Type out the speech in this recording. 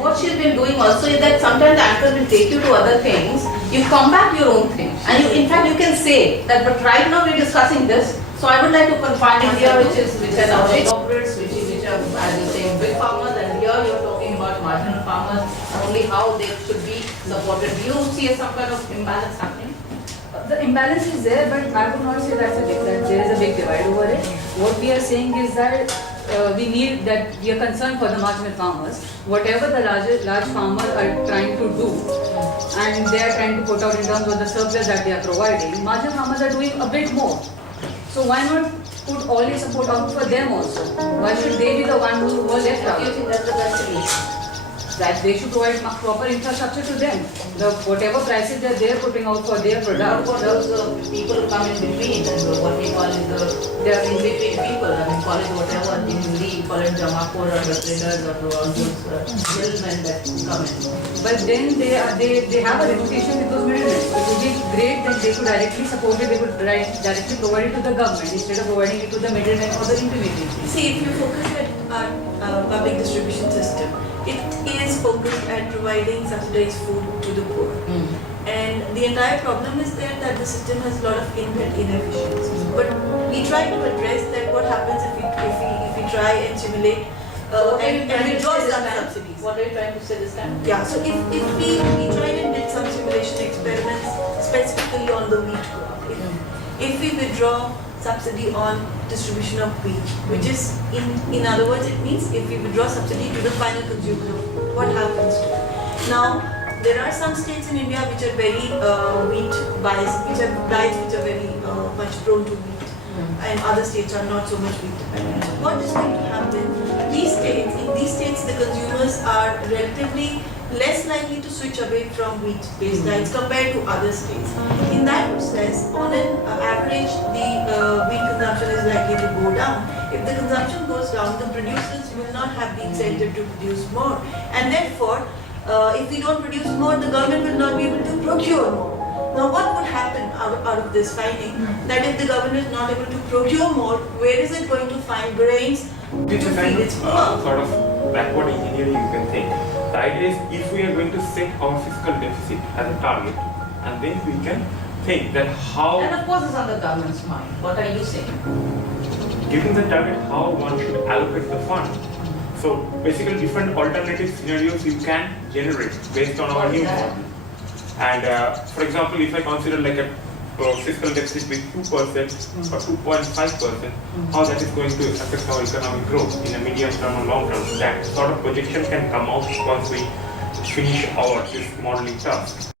And what she's been doing also is that sometimes the anchor will take you to other things, you come back your own thing. And you, in fact, you can say that, but right now we're discussing this, so I would like to confine it here, which are our corporates, which are, as you say, big farmers, and here you're talking about marginal farmers, and only how they should be supported. Do you see some kind of imbalance happening? The imbalance is there, but I would not say that there is a big divide over it. What we are saying is that we are concerned for the marginal farmers. Whatever the large farmers are trying to do, and they are trying to put out in terms of the surplus that they are providing, marginal farmers are doing a bit more. So why not put all the support out for them also? Why should they be the one who are left out? Do you think that's the best solution? That they should provide proper infrastructure to them. Whatever prices that they are putting out for their product. What those people who come in between, and what we call is they are in between people. I mean, call it whatever in Hindi, call it Jamakor or the traders or all those middlemen that come in. But then they have a reputation with those middlemen. It would be great that they could directly support it. They could directly provide it to the government instead of providing it to the middlemen or the intermediaries. See, if you focus at our public distribution system, it is focused at providing subsidized food to the poor. And the entire problem is there that the system has a lot of inbuilt inefficiencies. But we try to address that. What happens if we try and simulate and withdraw some subsidies? What are you trying to say this time? Yeah, so if we tried and did some simulation experiments specifically on the wheat crop, if we withdraw subsidy on distribution of wheat, which is in other words, it means if we withdraw subsidy to the final consumer, what happens to it? Now, there are some states in India which are very wheat biased, which are diets which are very much prone to wheat, and other states are not so much wheat dependent. So what is going to happen? In these states, the consumers are relatively less likely to switch away from wheat-based diets compared to other states. In that process, on an average, the wheat consumption is likely to go down. If the consumption goes down, the producers will not have the incentive to produce more. And therefore, if we don't produce more, the government will not be able to procure more. Now, what would happen out of this finding? That if the government is not able to procure more, where is it going to find grains to feed its poor? Sort of backward engineering you can think. The idea is if we are going to set our fiscal deficit as a target, and then we can think that how... And of course it's on the government's mind. What are you saying? Given the target, how one should allocate the fund. So basically different alternative scenarios you can generate based on our new model. And for example, if I consider like a fiscal deficit with 2% or 2.5%, how that is going to affect our economic growth in a medium term or long term. That sort of projection can come out once we finish our this modeling task.